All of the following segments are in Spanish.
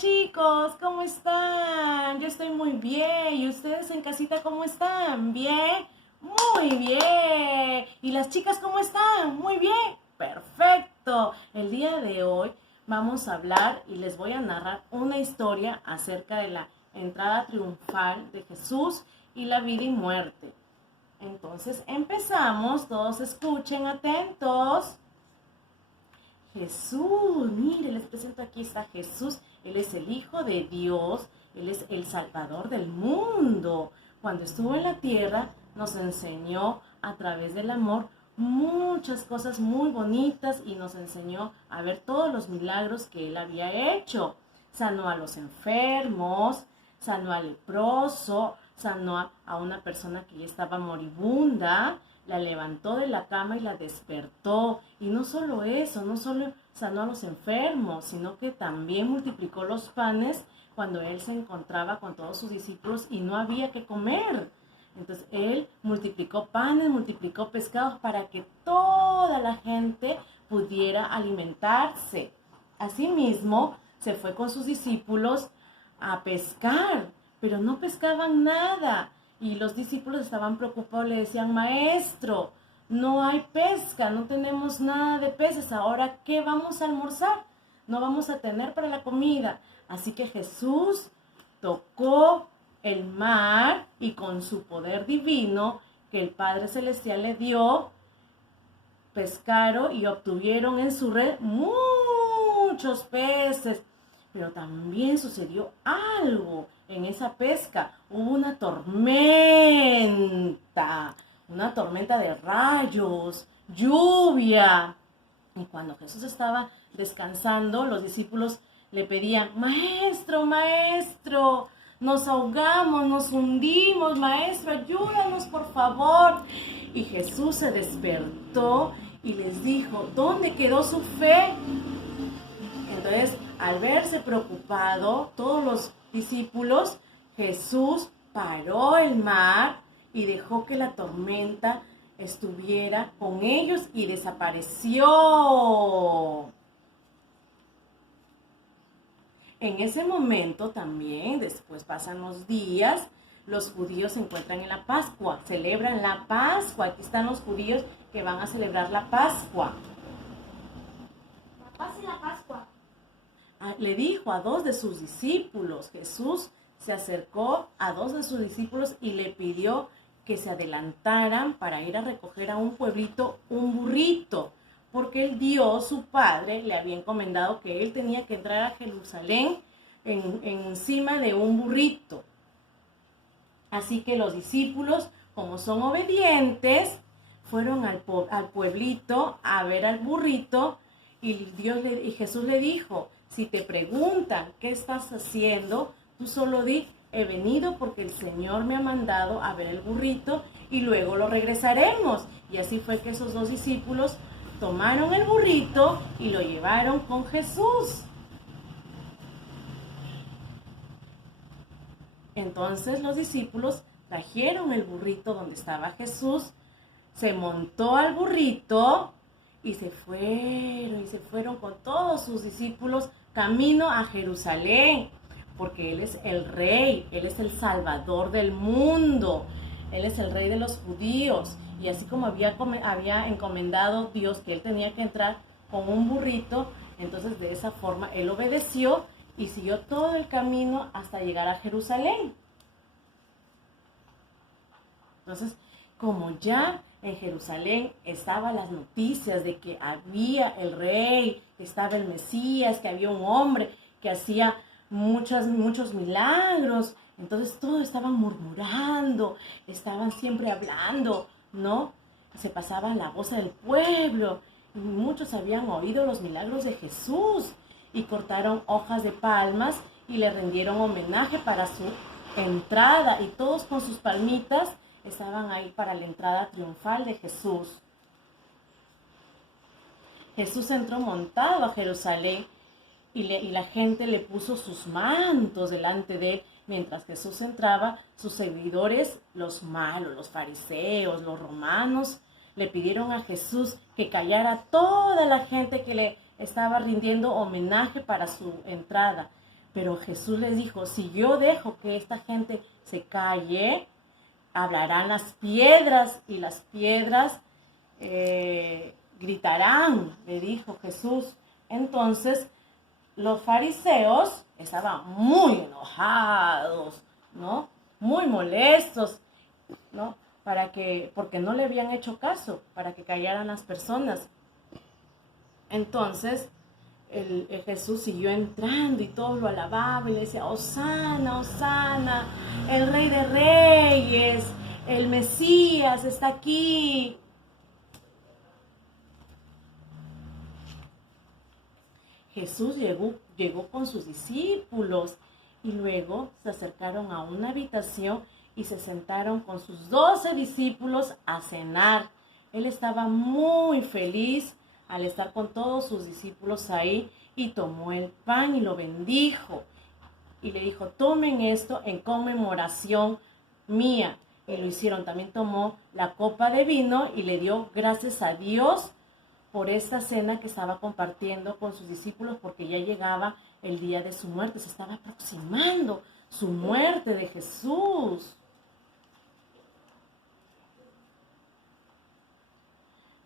Chicos, ¿cómo están? Yo estoy muy bien. ¿Y ustedes en casita cómo están? ¿Bien? Muy bien. ¿Y las chicas cómo están? Muy bien. Perfecto. El día de hoy vamos a hablar y les voy a narrar una historia acerca de la entrada triunfal de Jesús y la vida y muerte. Entonces empezamos. Todos escuchen atentos. Jesús, mire, les presento, aquí está Jesús. Él es el Hijo de Dios, Él es el Salvador del mundo. Cuando estuvo en la tierra, nos enseñó a través del amor muchas cosas muy bonitas y nos enseñó a ver todos los milagros que Él había hecho. Sanó a los enfermos, sanó al leproso, sanó a una persona que ya estaba moribunda, la levantó de la cama y la despertó. Y no solo eso, no solo sanó a los enfermos, sino que también multiplicó los panes cuando Él se encontraba con todos sus discípulos y no había que comer. Entonces Él multiplicó panes, multiplicó pescados para que toda la gente pudiera alimentarse. Asimismo, se fue con sus discípulos a pescar, pero no pescaban nada. Y los discípulos estaban preocupados, le decían: Maestro, no hay pesca, no tenemos nada de peces, ¿ahora qué vamos a almorzar? No vamos a tener para la comida. Así que Jesús tocó el mar y con su poder divino que el Padre Celestial le dio, pescaron y obtuvieron en su red muchos peces. Pero también sucedió algo en esa pesca. Hubo una tormenta de rayos, lluvia. Y cuando Jesús estaba descansando, los discípulos le pedían: Maestro, maestro, nos ahogamos, nos hundimos, maestro, ayúdanos por favor. Y Jesús se despertó y les dijo: ¿dónde quedó su fe? Entonces, al verse preocupado, todos los discípulos, Jesús paró el mar y dejó que la tormenta estuviera con ellos y desapareció. En ese momento también, después pasan los días, los judíos se encuentran en la Pascua, celebran la Pascua. Aquí están los judíos que van a celebrar la Pascua. La paz y la Pascua. Le dijo a dos de sus discípulos, Jesús se acercó a dos de sus discípulos y le pidió que se adelantaran para ir a recoger a un pueblito un burrito, porque el Dios, su Padre, le había encomendado que él tenía que entrar a Jerusalén encima de un burrito. Así que los discípulos, como son obedientes, fueron al pueblito a ver al burrito y Jesús le dijo: si te preguntan qué estás haciendo, tú solo di: he venido porque el Señor me ha mandado a ver el burrito y luego lo regresaremos. Y así fue que esos dos discípulos tomaron el burrito y lo llevaron con Jesús. Entonces los discípulos trajeron el burrito donde estaba Jesús, se montó al burrito y se fueron con todos sus discípulos camino a Jerusalén, porque Él es el Rey, Él es el Salvador del mundo, Él es el Rey de los judíos. Y así como había encomendado Dios que Él tenía que entrar con un burrito, entonces de esa forma Él obedeció y siguió todo el camino hasta llegar a Jerusalén. Entonces, como ya en Jerusalén estaban las noticias de que había el Rey, que estaba el Mesías, que había un hombre que hacía muchos milagros, entonces todos estaban murmurando, estaban siempre hablando, ¿no? Se pasaba la voz del pueblo, y muchos habían oído los milagros de Jesús y cortaron hojas de palmas y le rindieron homenaje para su entrada, y todos con sus palmitas estaban ahí para la entrada triunfal de Jesús. Jesús entró montado a Jerusalén y la gente le puso sus mantos delante de él. Mientras Jesús entraba, sus seguidores, los malos, los fariseos, los romanos, le pidieron a Jesús que callara a toda la gente que le estaba rindiendo homenaje para su entrada. Pero Jesús les dijo, si yo dejo que esta gente se calle, hablarán las piedras y las piedras gritarán, le dijo Jesús. Entonces los fariseos estaban muy enojados, ¿no? Muy molestos, ¿no? Porque no le habían hecho caso, para que callaran las personas. Entonces Jesús siguió entrando y todos lo alababan y le decía, Hosana, Hosana, el Rey de Reyes, el Mesías está aquí. Jesús llegó con sus discípulos y luego se acercaron a una habitación y se sentaron con sus 12 discípulos a cenar. Él estaba muy feliz al estar con todos sus discípulos ahí, y tomó el pan y lo bendijo. Y le dijo, tomen esto en conmemoración mía. Y lo hicieron. También tomó la copa de vino y le dio gracias a Dios por esta cena que estaba compartiendo con sus discípulos, porque ya llegaba el día de su muerte. Se estaba aproximando su muerte de Jesús.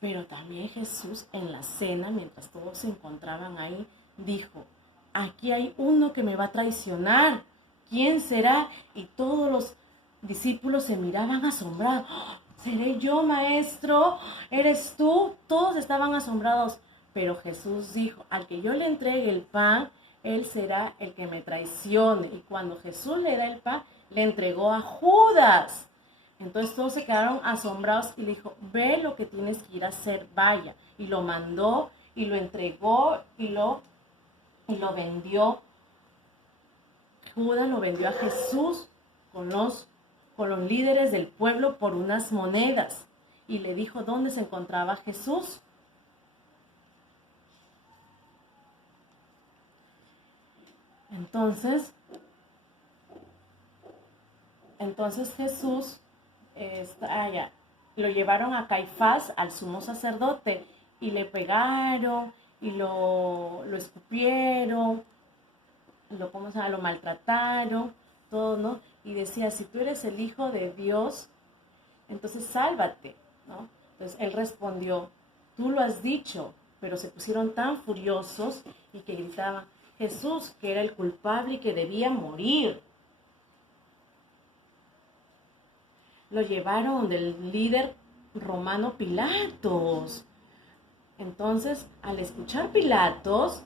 Pero también Jesús en la cena, mientras todos se encontraban ahí, dijo, aquí hay uno que me va a traicionar. ¿Quién será? Y todos los discípulos se miraban asombrados. ¡Oh! ¿Seré yo, maestro? ¿Eres tú? Todos estaban asombrados. Pero Jesús dijo, al que yo le entregue el pan, él será el que me traicione. Y cuando Jesús le da el pan, le entregó a Judas. Entonces todos se quedaron asombrados y le dijo, ve lo que tienes que ir a hacer, vaya. Y lo mandó y lo entregó y lo vendió. Judas lo vendió a Jesús con los líderes del pueblo por unas monedas. Y le dijo dónde se encontraba Jesús. Entonces Jesús lo llevaron a Caifás, al sumo sacerdote, y le pegaron y lo escupieron, lo maltrataron, todo, ¿no? Y decía, si tú eres el Hijo de Dios, entonces sálvate, ¿no? Entonces él respondió, tú lo has dicho, pero se pusieron tan furiosos y que gritaban, Jesús, que era el culpable y que debía morir. Lo llevaron del líder romano Pilatos. Entonces, al escuchar Pilatos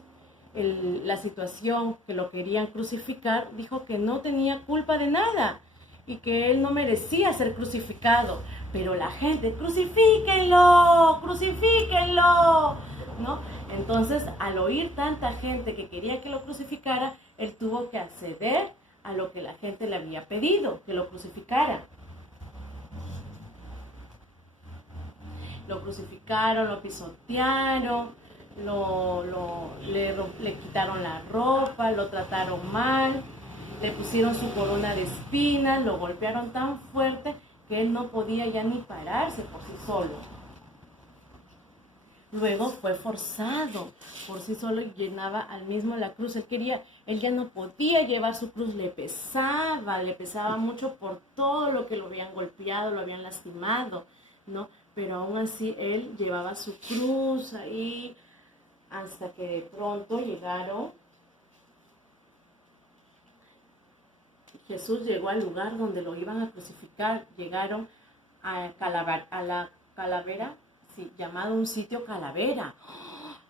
la situación, que lo querían crucificar, dijo que no tenía culpa de nada y que él no merecía ser crucificado. Pero la gente, crucifíquenlo, crucifíquenlo, ¿no? Entonces, al oír tanta gente que quería que lo crucificara, él tuvo que acceder a lo que la gente le había pedido, que lo crucificara. Lo crucificaron, lo pisotearon, le quitaron la ropa, lo trataron mal, le pusieron su corona de espinas, lo golpearon tan fuerte que él no podía ya ni pararse por sí solo. Luego fue forzado por sí solo y llenaba al mismo la cruz. Él ya no podía llevar su cruz, le pesaba mucho por todo lo que lo habían golpeado, lo habían lastimado, ¿no? Pero aún así él llevaba su cruz ahí hasta que de pronto Jesús llegó al lugar donde lo iban a crucificar. Llegaron a la calavera, sí, llamado un sitio Calavera.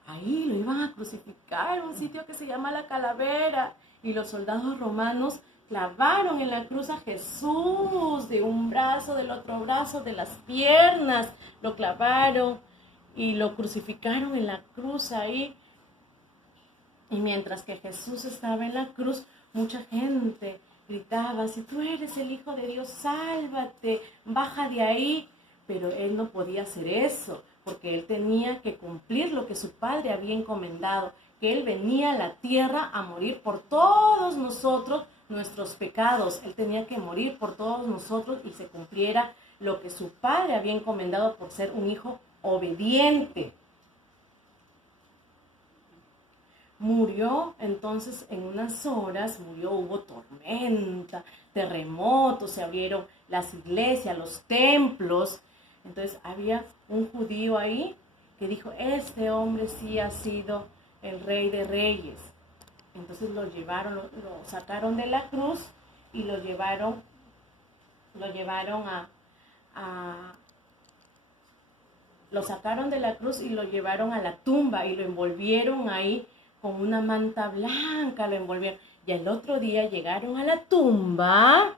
Ahí lo iban a crucificar, un sitio que se llama la Calavera. Y los soldados romanos clavaron en la cruz a Jesús, de un brazo, del otro brazo, de las piernas. Lo clavaron y lo crucificaron en la cruz ahí. Y mientras que Jesús estaba en la cruz, mucha gente gritaba, si tú eres el Hijo de Dios, sálvate, baja de ahí. Pero él no podía hacer eso, porque él tenía que cumplir lo que su Padre había encomendado, que él venía a la tierra a morir por todos nosotros, nuestros pecados. Él tenía que morir por todos nosotros y se cumpliera lo que su Padre había encomendado por ser un hijo obediente. murió entonces en unas horas, hubo tormenta, terremotos, se abrieron las iglesias, los templos. Entonces había un judío ahí que dijo, este hombre sí ha sido el Rey de Reyes. Entonces lo llevaron, lo sacaron de la cruz y lo llevaron lo sacaron de la cruz y lo llevaron a la tumba y lo envolvieron ahí con una manta blanca, lo envolvieron. Y el otro día llegaron a la tumba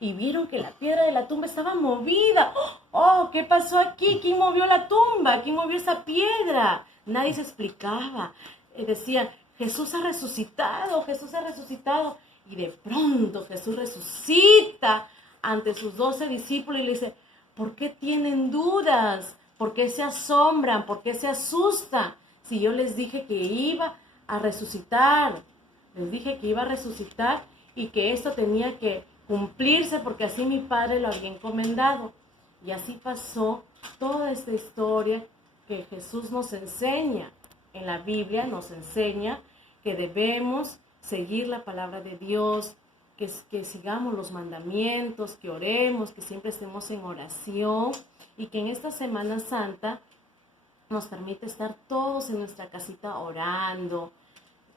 y vieron que la piedra de la tumba estaba movida. ¡Oh! ¿Qué pasó aquí? ¿Quién movió la tumba? ¿Quién movió esa piedra? Nadie se explicaba. Decían, Jesús ha resucitado, Jesús ha resucitado. Y de pronto Jesús resucita ante sus 12 discípulos y le dice, ¿por qué tienen dudas? ¿Por qué se asombran? ¿Por qué se asustan? Si yo les dije que iba a resucitar, les dije que iba a resucitar y que esto tenía que cumplirse porque así mi Padre lo había encomendado. Y así pasó toda esta historia que Jesús nos enseña. En la Biblia nos enseña que debemos seguir la palabra de Dios, que sigamos los mandamientos, que oremos, que siempre estemos en oración y que en esta Semana Santa nos permite estar todos en nuestra casita orando,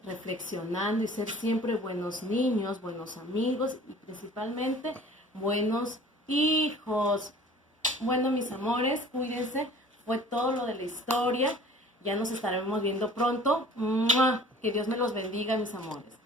reflexionando y ser siempre buenos niños, buenos amigos y principalmente buenos hijos. Bueno, mis amores, cuídense. Fue todo lo de la historia. Ya nos estaremos viendo pronto. ¡Mua! Que Dios me los bendiga, mis amores.